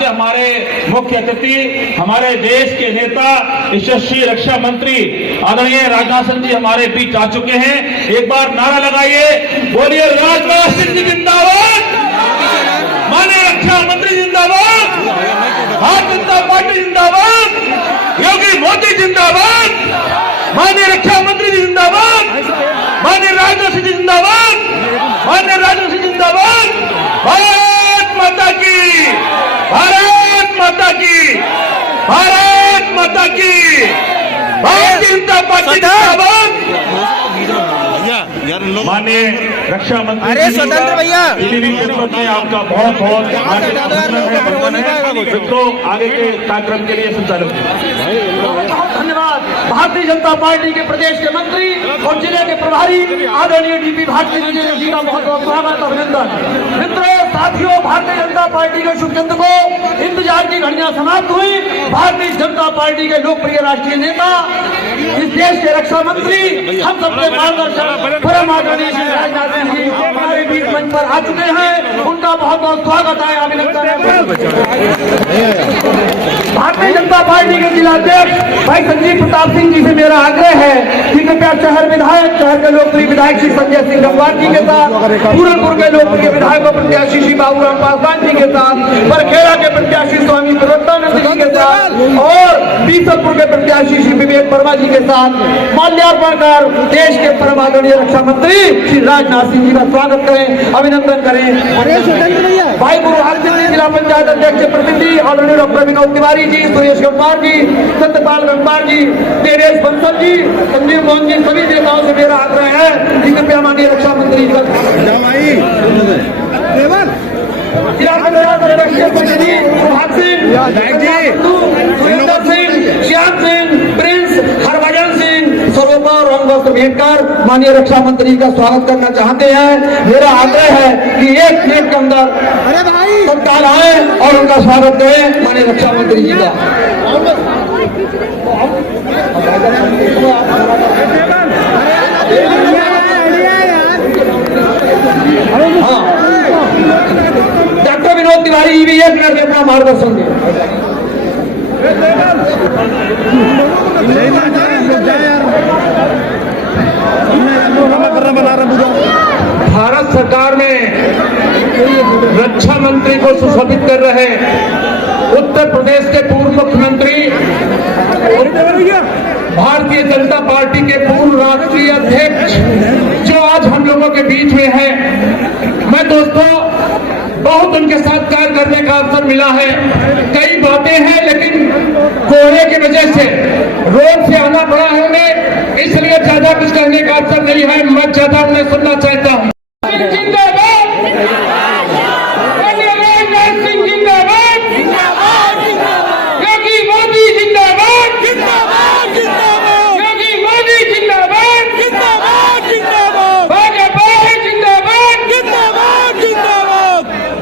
के हमारे मुख्य अतिथि, हमारे देश के नेता, यशस्वी रक्षा मंत्री आदरणीय राजनाथ सिंह जी हमारे बीच आ चुके हैं। एक बार नारा लगाइए, बोलिए राजनाथ सिंह जी जिंदाबाद, माननीय रक्षा मंत्री जिंदाबाद, भारतीय जनता पार्टी जिंदाबाद, योगी मोदी जिंदाबाद, माननीय रक्षा मंत्री जी जिंदाबाद, माननीय राजनाथ सिंह जी जिंदाबाद, माननीय राजनाथ सिंह जिंदाबाद। भारत माता की, भारत माता की, भारत माता की, भारतीय जनता पार्टी जिंदाबाद। माननीय रक्षा मंत्री, अरे स्वतंत्र भैया, में आपका बहुत बहुत मित्रों, आगे के कार्यक्रम के लिए संचालित बहुत धन्यवाद। भारतीय जनता पार्टी के प्रदेश के मंत्री और जिले के प्रभारी आदरणीय डीपी भारती जी का बहुत बहुत स्वागत, अभिनंदन। मित्रों, साथियों, भारतीय जनता पार्टी के शुभ चिंतकों को इंतजार की घड़ियां समाप्त हुई। भारतीय जनता पार्टी के लोकप्रिय राष्ट्रीय नेता, इस देश के रक्षा मंत्री, हम सबके मार्गदर्शक परम आदरणीय श्री राजनाथ सिंह जी हमारे बीच मंच पर आ चुके हैं। उनका बहुत बहुत स्वागत है, अभिनंदन है। भारतीय जनता पार्टी के जिलाध्यक्ष भाई संजीव प्रताप सिंह जी से मेरा आग्रह है कि कृपया शहर विधायक, शहर के लोकप्रिय विधायक श्री संजय सिंह गंगवार जी के साथ, पूरनपुर के लोकप्रिय विधायक और प्रत्याशी श्री बाबूराम पासवान जी के साथ, बरखेड़ा के प्रत्याशी स्वामी प्रवत्तानंद जी के साथ और बीसलपुर के प्रत्याशी श्री विवेक वर्मा जी के साथ माल्यार्पण कर देश के परम आदरणीय रक्षा मंत्री श्री राजनाथ सिंह जी का स्वागत करें, अभिनंदन करें। भाई गुरुहार सिंह जी जिला पंचायत अध्यक्ष प्रतिनिधि आदरणीय डॉक्टर विनोद तिवारी जी, सुरेश गंगवार जी, सत्यपाल गंगवार जी, देवेश बंसल जी, संजीव मोहन जी, सभी नेताओं से मेरा आग्रह है कि कृपया माननीय रक्षा मंत्री जी का जिला पंचायत अध्यक्ष प्रतिनिधि गुरुहार सिंह, सुरेंद्र सिंह, श्याम सिंह, प्रिंस, हरभजन सिंह, सर्वोपरि रंग वस्त्र भेंट कर माननीय रक्षा मंत्री का स्वागत करना चाहते हैं। मेरा आग्रह है कि एक मिनट के अंदर तत्काल आए और उनका स्वागत करें माननीय रक्षा मंत्री जी का। हाँ, डॉक्टर विनोद तिवारी जी भी एक मिनट में अपना मार्गदर्शन दें। भारत सरकार में रक्षा मंत्री को सुशोभित कर रहे उत्तर प्रदेश के पूर्व मुख्यमंत्री, भारतीय जनता पार्टी के पूर्व राष्ट्रीय अध्यक्ष जो आज हम लोगों के बीच में है। मैं दोस्तों बहुत उनके साथ कार्य करने का अवसर मिला है। कई बातें हैं लेकिन कोहरे की वजह से रोड से आना पड़ा है उन्हें, इसलिए ज्यादा कुछ करने का अवसर नहीं है। मैं ज्यादा उन्हें सुनना चाहता हूँ।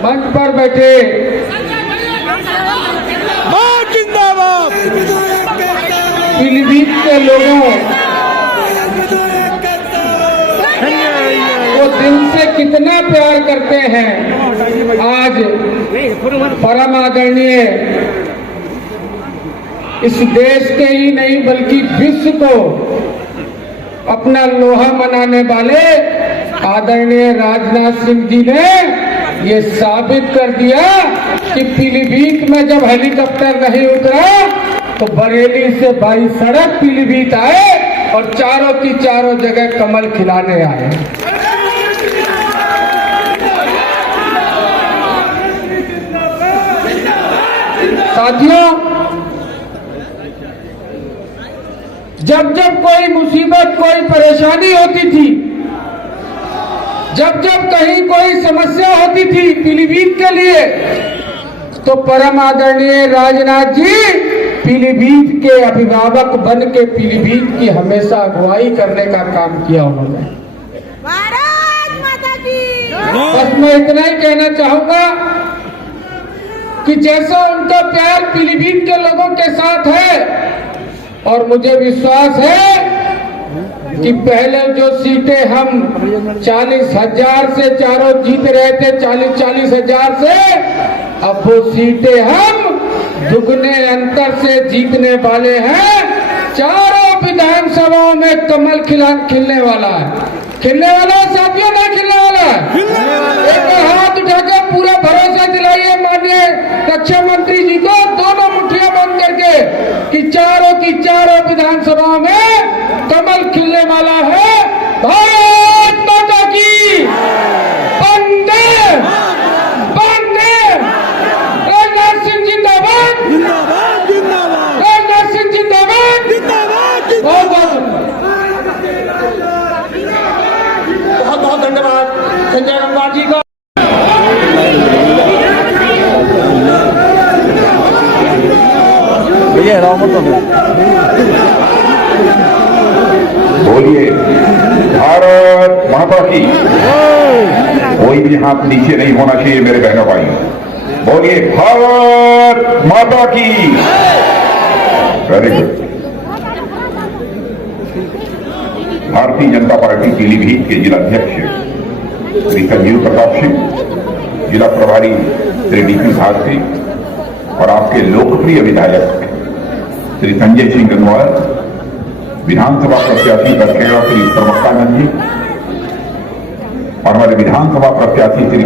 मंच पर बैठे जिंदाबाद पीलीभीत के लोगों वो दिल से कितना प्यार करते हैं, आज परम आदरणीय इस देश के ही नहीं बल्कि विश्व को अपना लोहा मनाने वाले आदरणीय राजनाथ सिंह जी ने ये साबित कर दिया कि पीलीभीत में जब हेलीकॉप्टर नहीं उतरा तो बरेली से बाई सड़क पीलीभीत आए और चारों की चारों जगह कमल खिलाने आए। साथियों, जब जब कोई मुसीबत, कोई परेशानी होती थी, जब जब कहीं कोई समस्या होती थी पीलीभीत के लिए, तो परम आदरणीय राजनाथ जी पीलीभीत के अभिभावक बन के पीलीभीत की हमेशा अगुवाई करने का काम किया उन्होंने। भारत माता की। बस मैं इतना ही कहना चाहूंगा कि जैसा उनका प्यार पीलीभीत के लोगों के साथ है, और मुझे विश्वास है कि पहले जो सीटें हम 40,000 से चारों जीत रहे थे, 40,000 से, अब वो सीटें हम दुगने अंतर से जीतने वाले हैं। चारों विधानसभाओं में कमल खिलने वाला है। खिलने वाला है साथियों, नहीं खिलने वाला है? एक हाथ उठाकर पूरा भरोसा दिलाइए माननीय रक्षा मंत्री जी को, दोनों मुट्ठियां बंद करके, कि चारों की चारों विधानसभाओं में कमल खिलने वाला है। भारत माता की वंदे वंदे। राजनाथ सिंह जिंदाबाद, राजनाथ सिंह जिंदाबाद। बहुत बहुत धन्यवाद संजय गंगवार जी को। बोलिए भारत माता की। कोई भी हाथ नीचे नहीं होना चाहिए मेरे बहनों भाई। बोलिए भारत माता की। Very good. Bharatiya Janata party Pilibhit के जिलाध्यक्ष श्री संजीव प्रताप सिंह, जिला प्रभारी श्री डीपी भारती और आपके लोकप्रिय विधायक श्री संजय सिंह गंगवार, विधानसभा प्रत्याशी दक्षिणा श्री प्रवक्तानंद जी और हमारे विधानसभा प्रत्याशी श्री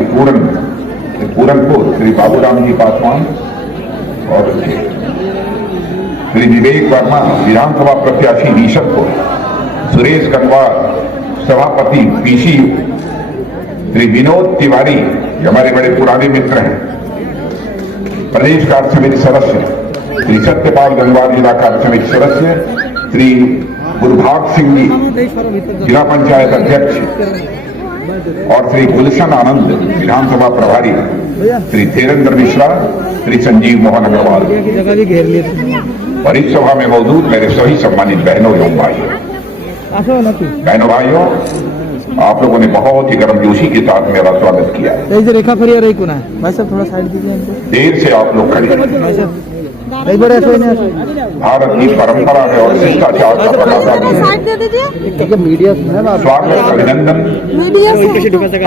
पूरनपुर श्री बाबूराम जी पासवान और श्री विवेक वर्मा, विधानसभा प्रत्याशी नीशकपुर, सुरेश गंगवार, सभापति पीसी, श्री विनोद तिवारी हमारे बड़े पुराने मित्र हैं, प्रदेश कार्य समिति सदस्य श्री सत्यपाल गंगवार, जिला कार्य समिति सदस्य श्री गुरभाग सिंह जी, जिला पंचायत अध्यक्ष, और श्री गुलशन आनंद, विधानसभा प्रभारी श्री धीरेन्द्र मिश्रा, श्री संजीव मोहन अग्रवाल और इस सभा में मौजूद मेरे सभी सम्मानित बहनों एवं भाइयों। बहनों भाइयों, आप लोगों ने बहुत ही गर्मजोशी के साथ मेरा स्वागत किया। रेखा फरिया रही कुना है भाई साहब, थोड़ा साइड दीजिए हमको। देर से आप लोग खड़े। भाई साहब एक बार ऐसे भारत की परंपरा है और शिष्टाचार का पताका भी है। साइड दे दीजिए। मीडिया स्वागत, अभिनंदन मीडिया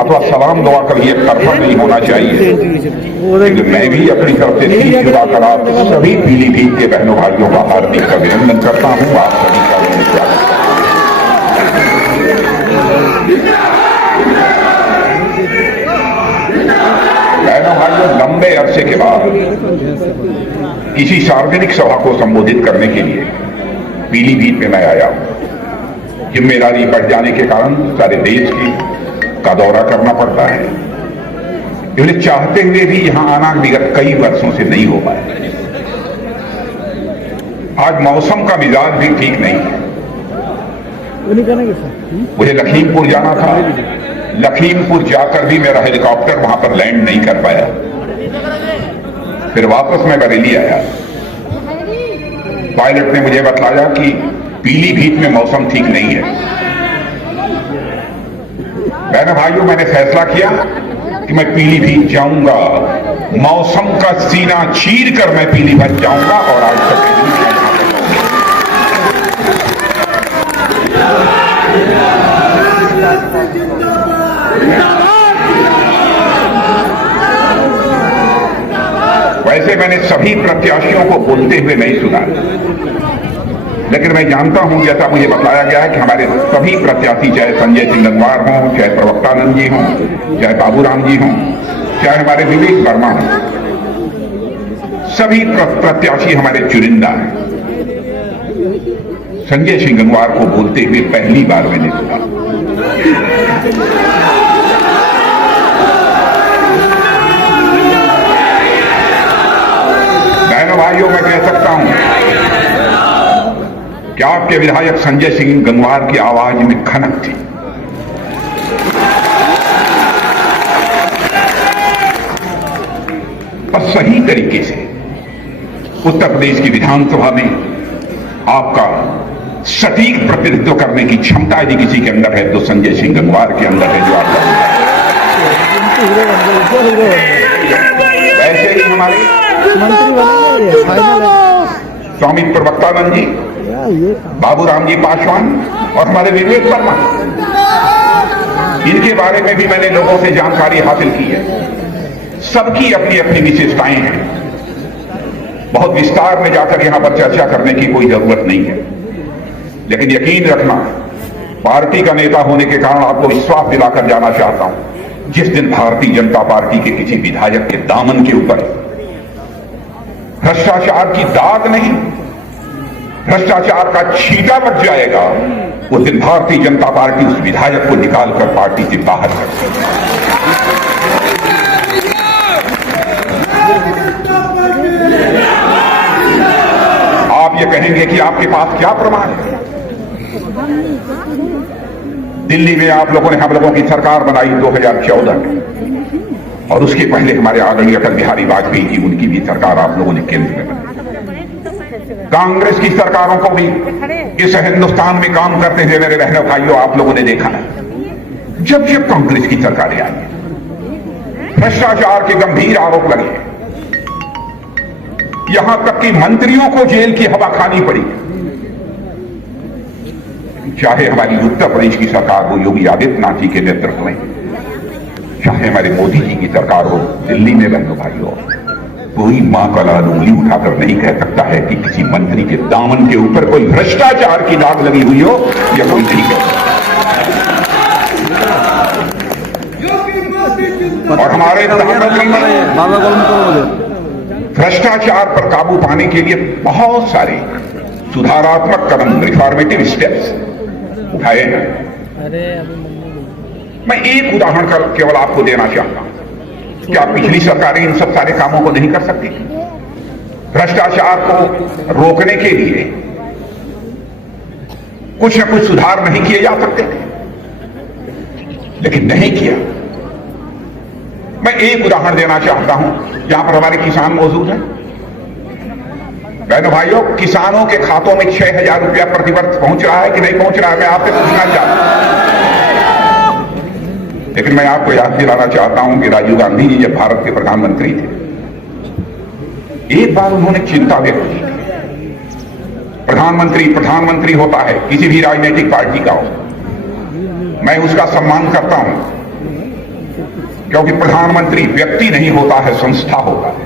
अथवा सलाम दुआ कभी एक तरफा नहीं होना चाहिए। लेकिन मैं भी अपनी तरफ से शीश झुकाकर आप सभी पीलीभीत के बहनों भाइयों का हार्दिक अभिनंदन करता हूँ। आप सभी का मैं स्वागत करता हूं। बहनों भाइयों, लंबे अरसे के बाद किसी सार्वजनिक सभा को संबोधित करने के लिए पीलीभीत में मैं आया हूं। जिम्मेदारी बढ़ जाने के कारण सारे देश का दौरा करना पड़ता है। इसलिए चाहते हुए भी यहां आना विगत कई वर्षों से नहीं हो पाया। आज मौसम का मिजाज भी ठीक नहीं है। मुझे लखीमपुर जाना था। लखीमपुर जाकर भी मेरा हेलीकॉप्टर वहां पर लैंड नहीं कर पाया। फिर वापस मैं बरेली आया। पायलट ने मुझे बतलाया कि पीलीभीत में मौसम ठीक नहीं है। बहनों भाइयों, मैंने फैसला किया कि मैं पीलीभीत जाऊंगा। मौसम का सीना चीर कर मैं पीलीभीत जाऊंगा और आज तक वैसे मैंने सभी प्रत्याशियों को बोलते हुए नहीं सुना, लेकिन मैं जानता हूं, जैसा मुझे बताया गया है, कि हमारे सभी प्रत्याशी, चाहे संजय सिंह गंगवार हों, चाहे प्रवक्तानंद जी हों, चाहे बाबूराम जी हों, चाहे हमारे विवेक वर्मा हों, सभी प्रत्याशी हमारे चुनिंदा हैं। संजय सिंह गंगवार को बोलते हुए पहली बार मैंने सुना। बहनों भाइयों, मैं कह सकता हूं कि आपके विधायक संजय सिंह गंगवार की आवाज में खनक थी। और सही तरीके से उत्तर प्रदेश की विधानसभा में आपका सटीक प्रतिनिधित्व करने की क्षमता यदि किसी के अंदर है तो संजय सिंह गंगवार के अंदर है, जो आप वैसे ही हमारे स्वामी प्रवक्तानंद जी, बाबूराम जी पासवान और हमारे विवेक वर्मा, इनके बारे में भी मैंने लोगों से जानकारी हासिल की है। सबकी अपनी अपनी विशेषताएं हैं। बहुत विस्तार में जाकर यहां पर चर्चा करने की कोई जरूरत नहीं है, लेकिन यकीन रखना, पार्टी का नेता होने के कारण आपको विश्वास दिलाकर जाना चाहता हूं, जिस दिन भारतीय जनता पार्टी के किसी विधायक के दामन के ऊपर भ्रष्टाचार की दाग नहीं, भ्रष्टाचार का छींटा लग जाएगा, उस दिन भारतीय जनता पार्टी उस विधायक को निकालकर पार्टी से बाहर कर देगी। आप ये कहेंगे कि आपके पास क्या प्रमाण है? दिल्ली में आप लोगों ने हम लोगों की सरकार बनाई 2014 में, और उसके पहले हमारे आदरणीय अटल बिहारी वाजपेयी जी, उनकी भी सरकार आप लोगों ने केंद्र में बनाई। कांग्रेस की सरकारों को भी इस हिंदुस्तान में काम करते हुए मेरे बहनों भाइयों आप लोगों ने देखा है। जब जब कांग्रेस की सरकारें आई, भ्रष्टाचार के गंभीर आरोप लगे, यहां तक कि मंत्रियों को जेल की हवा खानी पड़ी। चाहे हमारी उत्तर प्रदेश की सरकार हो योगी आदित्यनाथ जी के नेतृत्व में, चाहे हमारे मोदी जी की सरकार हो दिल्ली में, बहनों भाइयों, कोई मां का लाल उंगली उठाकर नहीं कह सकता है कि किसी मंत्री के दामन के ऊपर कोई भ्रष्टाचार की दाग लगी हुई हो, या कोई नहीं कह सकता। और हमारे प्रधानमंत्री ने भ्रष्टाचार पर काबू पाने के लिए बहुत सारे सुधारात्मक कदम, रिफॉर्मेटिव स्टेप्स उठाए हैं। मैं एक उदाहरण केवल आपको देना चाहता हूं। क्या पिछली सरकारें इन सब सारे कामों को नहीं कर सकती? भ्रष्टाचार को रोकने के लिए कुछ न कुछ सुधार नहीं किए जा सकते थे, लेकिन नहीं किया। मैं एक उदाहरण देना चाहता हूं, जहां पर हमारे किसान मौजूद हैं। बहनों भाइयों, किसानों के खातों में 6,000 रुपया प्रतिवर्ष पहुंच रहा है कि नहीं पहुंच रहा है, मैं आपसे पूछना चाहता हूं। लेकिन मैं आपको याद दिलाना चाहता हूं कि राजीव गांधी जी जब भारत के प्रधानमंत्री थे, एक बार उन्होंने चिंता व्यक्त की थी। प्रधानमंत्री होता है, किसी भी राजनीतिक पार्टी का हो, मैं उसका सम्मान करता हूं, क्योंकि प्रधानमंत्री व्यक्ति नहीं होता है, संस्था होता है।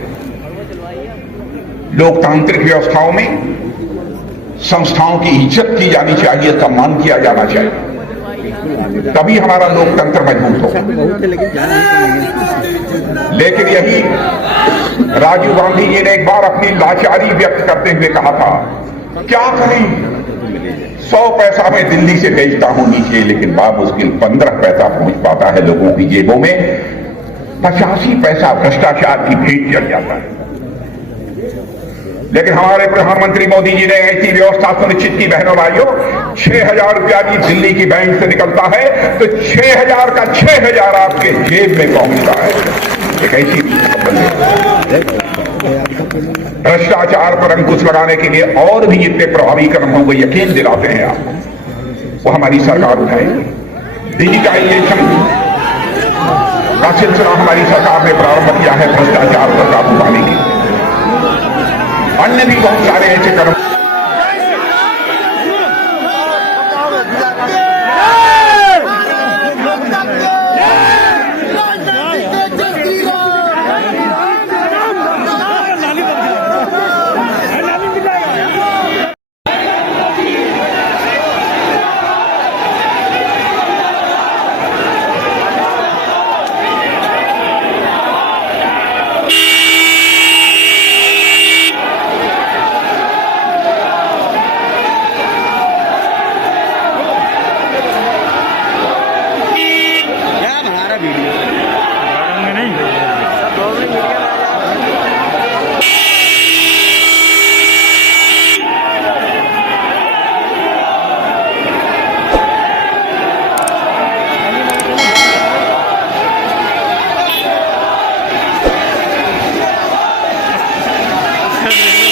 लोकतांत्रिक व्यवस्थाओं में संस्थाओं की इज्जत की जानी चाहिए, सम्मान किया जाना चाहिए, तभी हमारा लोकतंत्र मजबूत होगा। लेकिन यही राजीव गांधी जी ने एक बार अपनी लाचारी व्यक्त करते हुए कहा था, क्या करें, 100 पैसा मैं दिल्ली से भेजता हूं नीचे, लेकिन बामुश्किल 15 पैसा पहुंच पाता है लोगों की जेबों में, 85 पैसा भ्रष्टाचार की भेंट चढ़ जाता है। लेकिन हमारे प्रधानमंत्री मोदी जी ने ऐसी व्यवस्था सुनिश्चित की, बहनों भाइयों, 6,000 रुपया भी दिल्ली की बैंक से निकलता है तो 6,000 का 6,000 आपके जेब में पहुंचता है। एक ऐसी भ्रष्टाचार पर अंकुश लगाने के लिए और भी जितने प्रभावी कदम होंगे, यकीन दिलाते हैं आप, वो हमारी सरकार उठाएगी। डिजिटाइजेशन का सिलसिला हमारी सरकार ने प्रारंभ किया है भ्रष्टाचार पर काबू पाने के लिए। अन्य भी बहुत सारे ऐसे कदम Gracias.